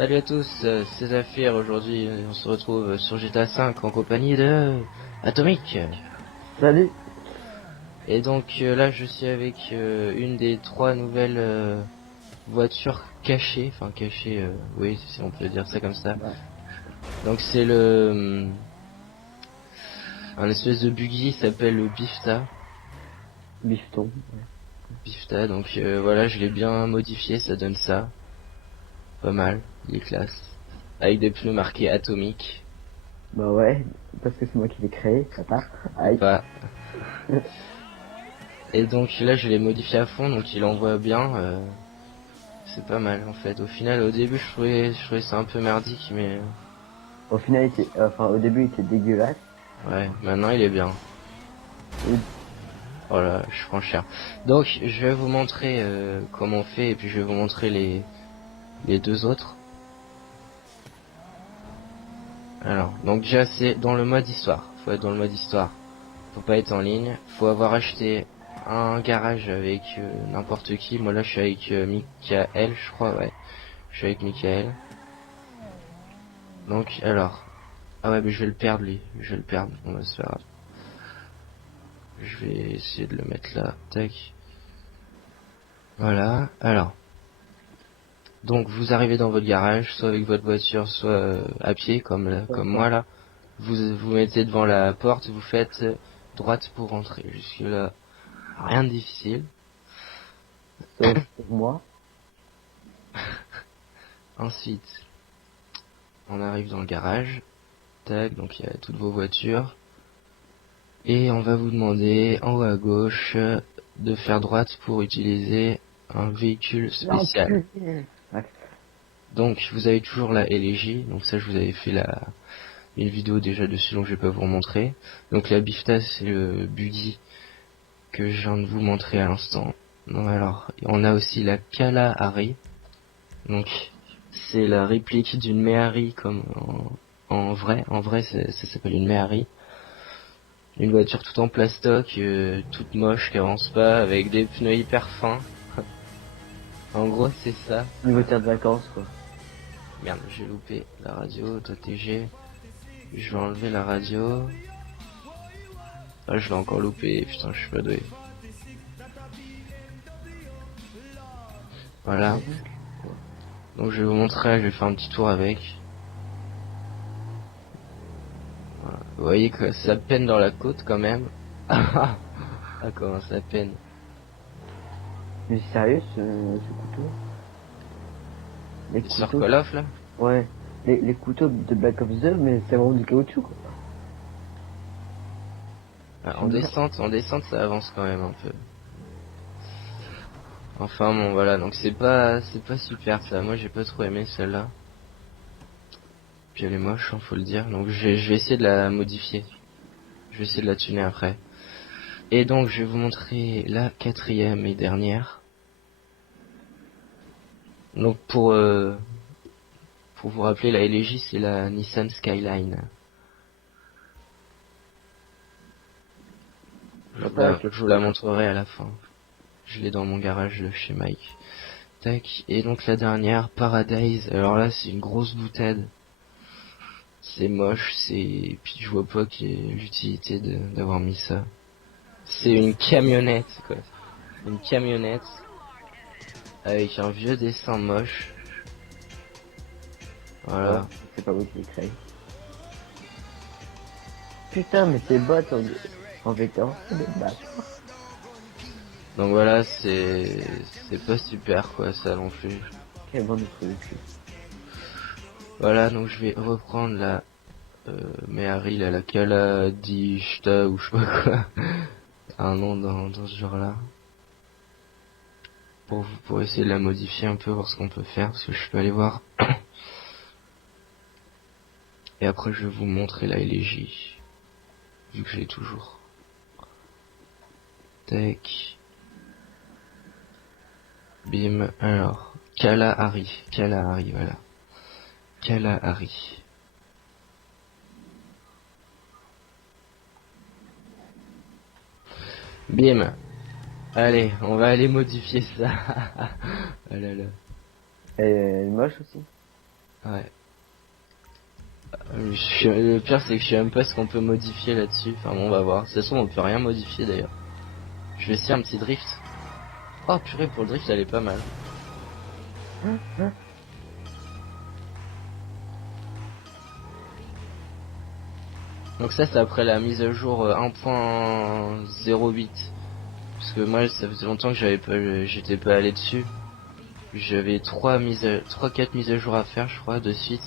Salut à tous, c'est Zafir. Aujourd'hui, on se retrouve sur GTA 5 en compagnie de Atomic. Salut. Et donc là, je suis avec une des trois nouvelles voitures cachées, enfin cachées, oui, si on peut dire ça comme ça. Ouais. Donc c'est le un espèce de buggy, il s'appelle le Bifta. Bifton. Bifta, donc voilà, je l'ai bien modifié, ça donne ça, pas mal, il est classe, avec des pneus marqués Atomic. Bah ouais, parce que c'est moi qui l'ai créé, papa. Aïe. Bah, et donc là, je l'ai modifié à fond, donc il envoie bien. C'est pas mal en fait. Au final, au début, je trouvais ça un peu merdique, mais Au final, au début, il était dégueulasse. ouais, maintenant il est bien. Et Voilà, je prends cher. Donc, je vais vous montrer comment on fait, et puis je vais vous montrer les deux autres. Alors, donc déjà, c'est dans le mode histoire. Faut être dans le mode histoire. Faut pas être en ligne. Faut avoir acheté un garage avec n'importe qui. Moi là, je suis avec Michael, je crois, ouais. Je suis avec Michael. Donc, alors. Ah ouais, mais je vais le perdre lui. Je vais le perdre. On va se faire. Je vais essayer de le mettre là. Tac. Voilà. Alors. Donc vous arrivez dans votre garage, soit avec votre voiture, soit à pied, comme moi d'accord. là. Vous mettez devant la porte, vous faites droite pour rentrer. Jusque là, rien de difficile. Sauf pour moi. Ensuite, on arrive dans le garage. Tac. Donc il y a toutes vos voitures. Et on va vous demander en haut à gauche de faire droite pour utiliser un véhicule spécial. L'enculé. Ouais. Donc vous avez toujours la LJ, donc ça je vous avais fait une vidéo déjà dessus, donc je vais pas vous remontrer. Donc la Bifta, c'est le buggy que je viens de vous montrer à l'instant. Donc alors, on a aussi la Kalahari, donc c'est la réplique d'une Méhari comme en vrai ça s'appelle une Méhari. Une voiture toute en plastoc, toute moche qui avance pas, avec des pneus hyper fins. En gros c'est ça. Niveau terre de vacances, quoi. Merde, j'ai loupé la radio, toi TG. Je vais enlever la radio. Ah, je l'ai encore loupé, putain, je suis pas doué. Voilà. Ouais. Quoi. Donc je vais vous montrer, je vais faire un petit tour avec. Vous voyez que ça peine dans la côte quand même. Ah, comment ça peine. Mais sérieux, ce couteau? Les Sur couteaux? Call of là. Ouais. Les couteaux de Black Ops 2, mais c'est vraiment du caoutchouc, quoi. Ah, J'aime bien. en descente ça avance quand même un peu. Enfin bon voilà, donc c'est pas super ça. Moi j'ai pas trop aimé celle-là. Puis elle est moche, hein, faut le dire. Donc je vais essayer de la modifier. Je vais essayer de la tuner après. Et donc je vais vous montrer la quatrième et dernière. Donc pour vous rappeler, la LJ c'est la Nissan Skyline. Sympa avec les Je vous la pneus. montrerai à la fin. Je l'ai dans mon garage de chez Mike. Tac. Et donc la dernière, Paradise. Alors là c'est une grosse boutade. C'est moche, puis je vois pas l'utilité d'avoir mis ça. C'est une camionnette quoi. Une camionnette avec un vieux dessin moche. Ouais, Voilà. c'est pas moi qui l'ai créé. Putain, mais tes bottes en vecteur, c'est des bâtards. Donc voilà, c'est pas super quoi ça non plus. Quelle bande de trous de cul. Voilà, donc je vais reprendre la Méhari, là, la Kaladishta ou je sais pas quoi. Un nom dans ce genre là. Pour essayer de la modifier un peu, voir ce qu'on peut faire, parce que je peux aller voir. Et après je vais vous montrer la LJ, vu que je l'ai toujours. Tac. Bim. Alors. Kalahari, voilà. Kalahari. Bim. Allez, on va aller modifier ça. Ah là là. Elle est moche aussi. Ouais. Le pire c'est que je sais même pas ce qu'on peut modifier là-dessus. Enfin bon, on va voir. De toute façon on peut rien modifier d'ailleurs. Je vais essayer un petit drift. Oh purée, pour le drift elle est pas mal. Donc ça c'est après la mise à jour 1.08. Parce que moi ça faisait longtemps que j'étais pas allé dessus. J'avais 4 mises à jour à faire je crois de suite.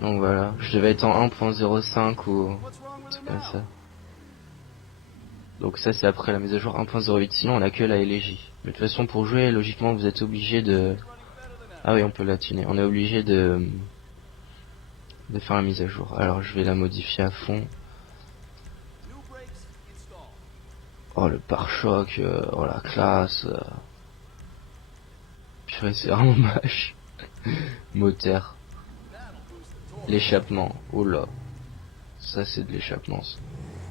Donc voilà, je devais être en 1.05 ou un truc comme ça. Donc ça c'est après la mise à jour 1.08, sinon on a que la LJ. Mais de toute façon pour jouer logiquement vous êtes obligé de... Ah oui on peut la tuner, on est obligé de faire la mise à jour. Alors je vais la modifier à fond. Oh le pare-choc, oh la classe. Purée c'est vraiment moche. Moteur. L'échappement, oh là. Ça c'est de l'échappement ça.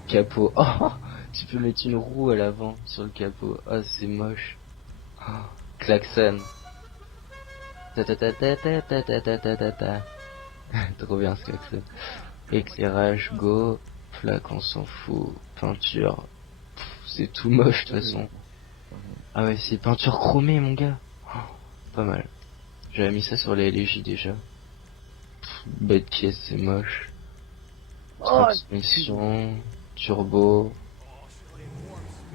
Capot, oh tu peux mettre une roue à l'avant sur le capot. Oh c'est moche. Oh, klaxon. Ta ta ta ta ta ta ta ta ta ta ta. Trop bien ce klaxon. Éclairage, go. Plaque on s'en fout. Peinture. C'est tout moche de toute façon. Ah ouais c'est peinture chromée mon gars. Oh, pas mal. J'avais mis ça sur les LJ déjà. Bête pièce c'est moche. Transmission. Turbo.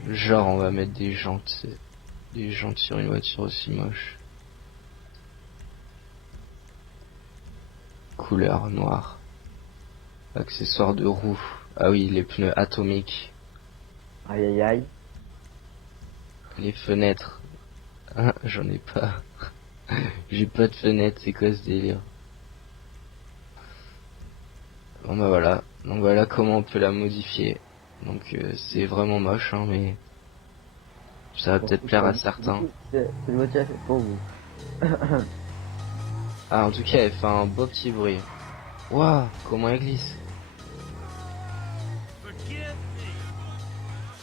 Genre on va mettre des jantes. Des jantes sur une voiture aussi moche. Couleur noire. Accessoires de roue. Ah oui, les pneus atomiques. Aïe aïe aïe. Les fenêtres. Ah, j'en ai pas. J'ai pas de fenêtre, c'est quoi ce délire? Bon bah voilà. Donc voilà comment on peut la modifier. Donc c'est vraiment moche hein, mais ça va peut-être plaire à certains. C'est une voiture faite pour vous. Ah en tout cas elle fait un beau petit bruit. Waouh, comment elle glisse.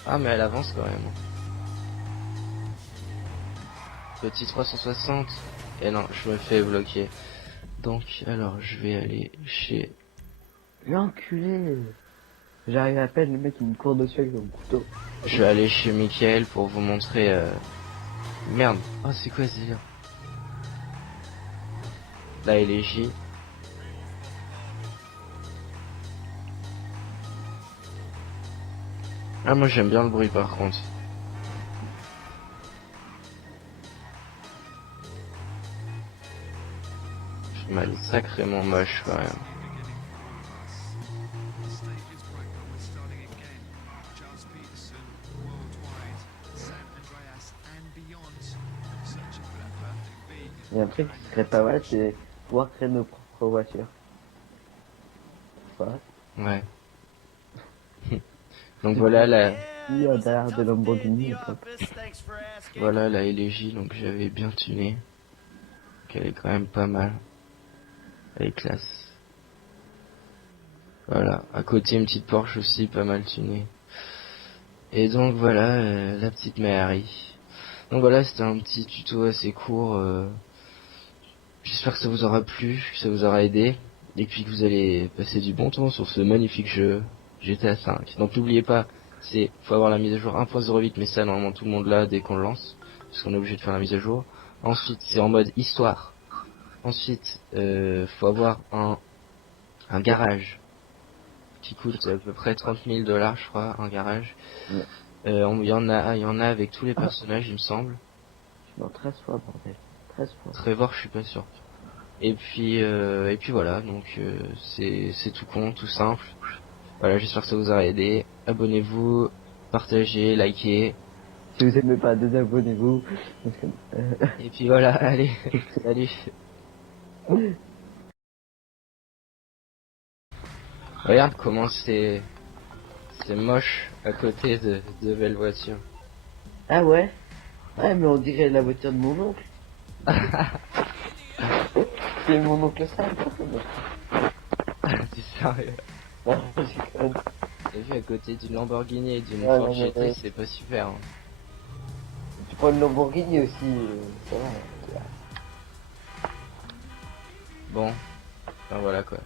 Ah mais elle avance quand même. Petit 360. Et non, je me fais bloquer. Donc alors je vais aller chez... L'enculé. J'arrive à peine, le mec il me court dessus avec son couteau. Je vais aller chez Michael pour vous montrer... Merde. Oh c'est quoi ce délire? La LJ. Ah moi j'aime bien le bruit par contre. Elle est sacrément moche quand même. Il y a un truc qui serait pas mal, c'est pouvoir créer nos propres voitures. Voilà. Ouais. Donc voilà la... Il y a derrière de Lamborghini. Voilà la LJ, donc j'avais bien tuné. Donc elle est quand même pas mal. Elle est classe. Voilà, à côté une petite Porsche aussi, pas mal tunée. Et donc voilà la petite Mary. Donc voilà, c'était un petit tuto assez court. J'espère que ça vous aura plu, que ça vous aura aidé. Et puis que vous allez passer du bon temps sur ce magnifique jeu GTA 5. Donc n'oubliez pas, faut avoir la mise à jour 1.08, mais ça normalement tout le monde l'a dès qu'on le lance, parce qu'on est obligé de faire la mise à jour. Ensuite c'est en mode histoire. Ensuite faut avoir un garage qui coûte à peu près 30 000 $, je crois, un garage. Ouais. Il y en a avec tous les personnages, il me semble. Je mens 13 fois, bordel. 13 fois. Trevor, je suis pas sûr. Et puis voilà, donc c'est tout con, tout simple. Voilà, j'espère que ça vous aura aidé. Abonnez-vous, partagez, likez. Si vous aimez pas, désabonnez-vous. Et puis voilà, allez, salut. Regarde comment c'est moche à côté de belles voitures. Ah ouais? Ouais, mais on dirait la voiture de mon oncle. C'est mon oncle sale. C'est sérieux. Non, je déconne. T'as vu à côté d'une Lamborghini et d'une Ouais, Ford non, mais GT, ouais. c'est pas super. Hein. Tu prends une Lamborghini aussi, ça va. Bon, enfin voilà quoi.